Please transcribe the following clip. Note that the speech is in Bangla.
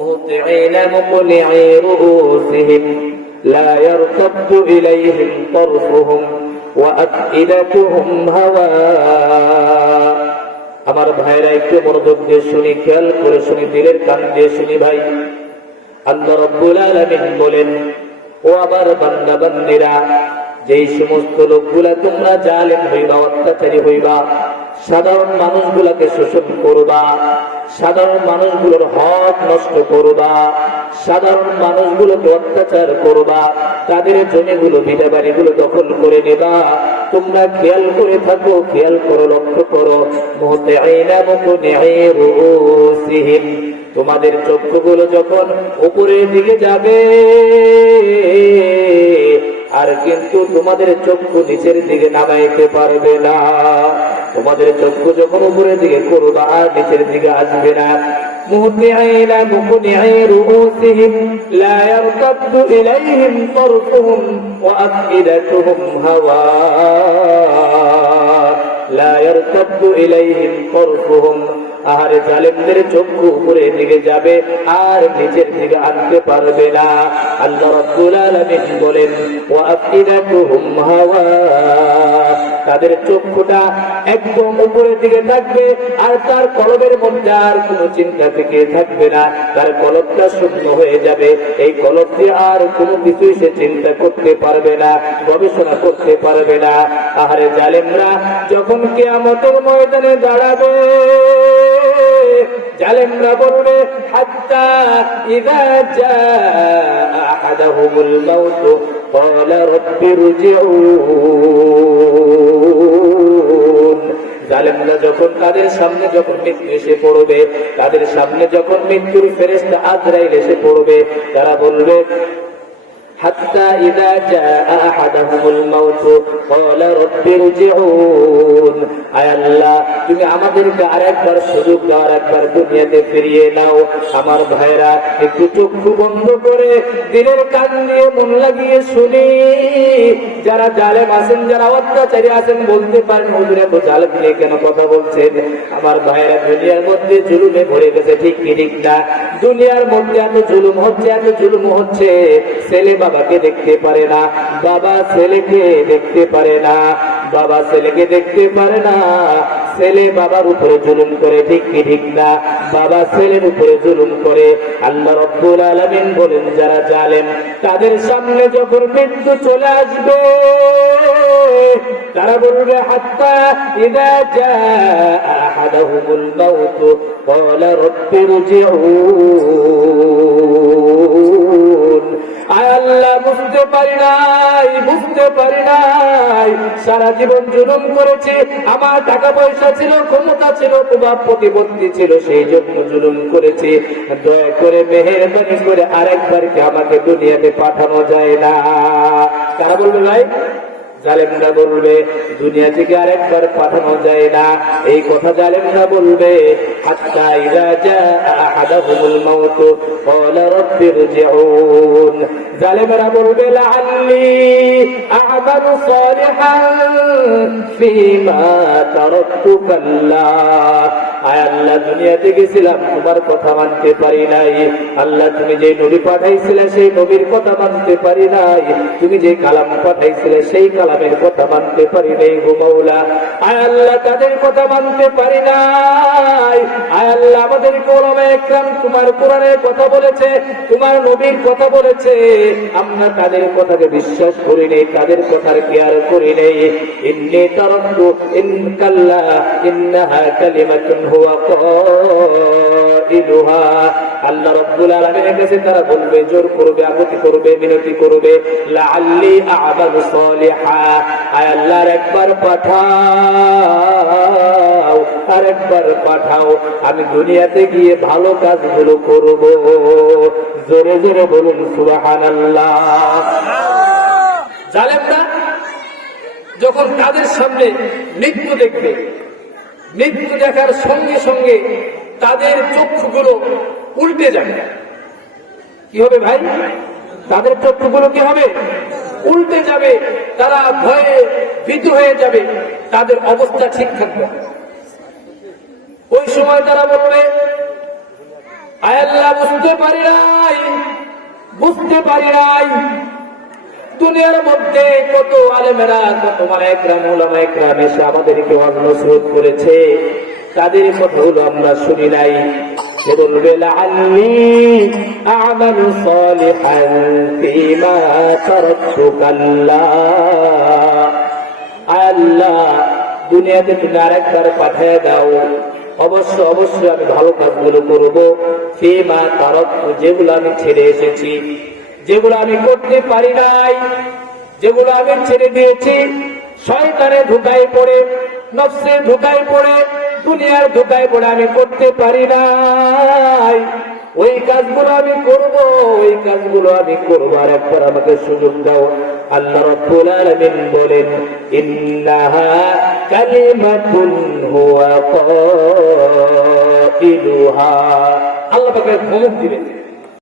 মুহতিঈনা মুকনিঈ রুউসিহিম লা ইয়ারতাদ্দু ইলাইহিম তারফুহুম ওয়া আফইদাতুহুম হাওয়া। আমার ভাইরা একটু মনোযোগ দিয়ে শুনি, খেয়াল করে শুনি, দিলের কান দিয়ে শুনি ভাই। আল্লাহ রাব্বুল আলামিন বলেন, ও আমার বান্দা বান্দীরা, যেই সমস্ত লোকগুলা তোমরা জালেম হইবা, অত্যাচারী হইবা, সাধারণ মানুষগুলাকে শোষণ করবা, সাধারণ মানুষগুলোর হক নষ্ট করবা, সাধারণ মানুষগুলোকে অত্যাচার করবা, তাদের জমিগুলো ভিটা বাড়িগুলো দখল করে নেবা, তোমরা খেয়াল করে থাকো, খেয়াল করো, লক্ষ্য করো। মুহতিঈনা মুকনিঈ রুউসিহিম, তোমাদের চক্ষুগুলো যখন উপরের দিকে যাবে, আর কিন্তু তোমাদের চক্ষু নিচের দিকে নামাইতে পারবে না। তোমাদের চক্ষু যখন উপরের দিকে করবা আর নিচের দিকে আসবে না। মুহতিঈনা মুকনিঈ রুউসিহিম লা ইয়ারতাদ্দু ইলাইহিম তারফুহুম ওয়া আফইদাতুহুম হাওয়া। লা ইয়ারতাদ্দু ইলাইহিম তারফুহুম, আহারে জালেমদের চক্ষু উপরের দিকে যাবে আর নিচের দিকে আনতে পারবে না। আল্লাহ রাব্বুল আলামিন বলেন, ওয়া আফইদাতুহুম হাওয়া, তাদের চক্ষুটা একদম উপরের দিকে থাকবে আর তার কলবের মধ্যে আর কোনো চিন্তা থেকে থাকবে না, তার কলবটা শূন্য হয়ে যাবে। এই কলব দিয়ে আর কোনো কিছুই সে চিন্তা করতে পারবে না, গবেষণা করতে পারবে না। আহারে জালেমরা যখন কিয়ামতের ময়দানে দাঁড়াবে, জালেমরা বলবে, হাত্তা ইযা জাআ আহাদাহুমুল মাউত ক্বালা রাব্বি ইরজিউন। জালেমরা যখন তাদের সামনে যখন মৃত্যু এসে পড়বে, তাদের সামনে যখন মৃত্যুর ফেরেশতা আজরাইল এসে পড়বে, তারা বলবে, হাত্তা ইযা জাআ আহাদাহুমুল মাউত ক্বালা রাব্বি ইরজিউন, আয় আল্লাহ তুমি আমাদেরকে আরেকবার সুযোগ দাও, আরেকবার দুনিয়াতে ফিরিয়ে নাও। আমার ভাইরা একটু চক্ষু বন্ধ করে দিলের কান দিয়ে মন লাগিয়ে শুনি। যারা জালেম আছেন, যারা অত্যাচারী আছেন, বলতে পারেন হুজুর এত জালেম নিয়ে কেন কথা বলছেন? আমার ভাইরা দুনিয়ার মধ্যে জুলুমে ভরে গেছে, ঠিক কি ঠিক না? দুনিয়ার মধ্যে এত জুলুম হচ্ছে, এত জুলুম হচ্ছে, ছেলে বাবাকে দেখতে পারে না, বাবা ছেলেকে দেখতে পারে না, বাবা ছেলেকে দেখতে পারে না, ছেলে বাবার উপরে জুলুম করে, ঠিক কি ঠিক না? বাবা ছেলের উপরে জুলুম করে। আল্লাহ রাব্বুল আলামিন বলেন, যারা জালেম তাদের সামনে যখন মৃত্যু চলে আসবে, তারা বলবে, হাত্তা ইযা জাআ আহাদাহুমুল মাউত ক্বালা রাব্বি ইরজিউন। আয় আল্লাহ বুঝতে পারি নাই, বুঝতে পারি নাই, সারা জীবন জুলুম করেছি, আমার টাকা পয়সা ছিল, ক্ষমতা ছিল, প্রভাব প্রতিপত্তি ছিল, সেই জন্য জুলুম করেছি, দয়া করে মেহেরবানি করে আরেকবারকে আমাকে দুনিয়াতে পাঠানো যায় না। তারা বলবে, ভাই জালেমরা বলবে, দুনিয়া থেকে আরেকবার পাঠানো যায় না। এই কথা জালেমরা বলবে, হাত্তা ইযা জাআ আহাদাহুমুল মাউত ক্বালা রাব্বি ইরজিউন। জালেমরা বলবে, লাআল্লি আ'মালু সালিহান ফীমা তারাকতু কাল্লা। আয় আল্লাহ দুনিয়াতে গেছিলাম, তোমার কথা মানতে পারি নাই। আল্লাহ তুমি যে নবী পাঠাইছিলে সেই নবীর কথা মানতে পারি নাই, তুমি যে কালাম পাঠাইছিলে সেই কালামের কথা মানতে পারি নাই গো মাওলা। আয় আল্লাহ তাদের কথা মানতে পারি নাই। আয় আল্লাহ আমাদের কোরআনে একরাম তোমার কোরআনের কথা বলেছে, তোমার নবীর কথা বলেছে, আমরা তাদের কথাকে বিশ্বাস করি নাই, তাদের কথার কেয়ার করি নাই। ইন্নী তারাকতু ইন কাল্লা ইন্নাহা কালিমাতুন হুয়া কাইলুহা। আল্লাহ রাব্বুল আলামিনের কাছে তারা বলবে, জোর করবে, আপত্তি করবে, বিনতি করবে, লাআল্লি আ'মালু সালিহা। আয় আল্লাহ একবার পাঠাও, আরেকবার পাঠাও, আমি দুনিয়াতে গিয়ে ভালো কাজগুলো করব। জোরে জোরে বলুন সুবহানাল্লাহ। জালেমরা যখন তাদের সামনে মৃত্যু দেখবে, মৃত্যু দেখার সঙ্গে সঙ্গে তাদের চক্ষুগুলো উল্টে যাবে। কি হবে ভাই? তাদের চক্ষুগুলো কি হবে? উল্টে যাবে। তারা ভয়ে ভীত হয়ে যাবে, তাদের অবস্থা ঠিক থাকবে। ওই সময় তারা বলবে, আয় আল্লাহ বুঝতে পারি নাই, বুঝতে পারি নাই দুনিয়ার মধ্যে কত আলেমেরা, কত মালায়েকরাম, উলামায়ে এসে আমাদেরকে ওয়াজ নসিহত করেছে, তাদের কথাগুলো আমরা শুনি নাই। সে বলবে লাআল্লি আ'মালু সালিহান ফীমা তারাকতু কাল্লা। আল্লাহ দুনিয়াতে তুমি আরেকবার পাঠিয়ে দাও, অবশ্য অবশ্যই আমি ভালো কাজগুলো করবো। ফীমা তারাকতু, যেগুলো আমি ছেড়ে এসেছি, যেগুলো আমি করতে পারি নাই, যেগুলো আমি ছেড়ে দিয়েছি, শয়তানের ধোঁকায় পড়ে, নফসের ধোঁকায় পড়ে, দুনিয়ার ধোঁকায় পড়ে আমি করতে পারি নাই, ওই কাজগুলো আমি করব, ওই কাজগুলো আমি করব। আর একবার আমাকে সুযোগ দাও। আল্লাহ রাব্বুল আলামিন বলেন, ইন্নাহা কালিমাতুন হুয়া কাইলুহা। আল্লাহ পাকের ধমক দিবেন।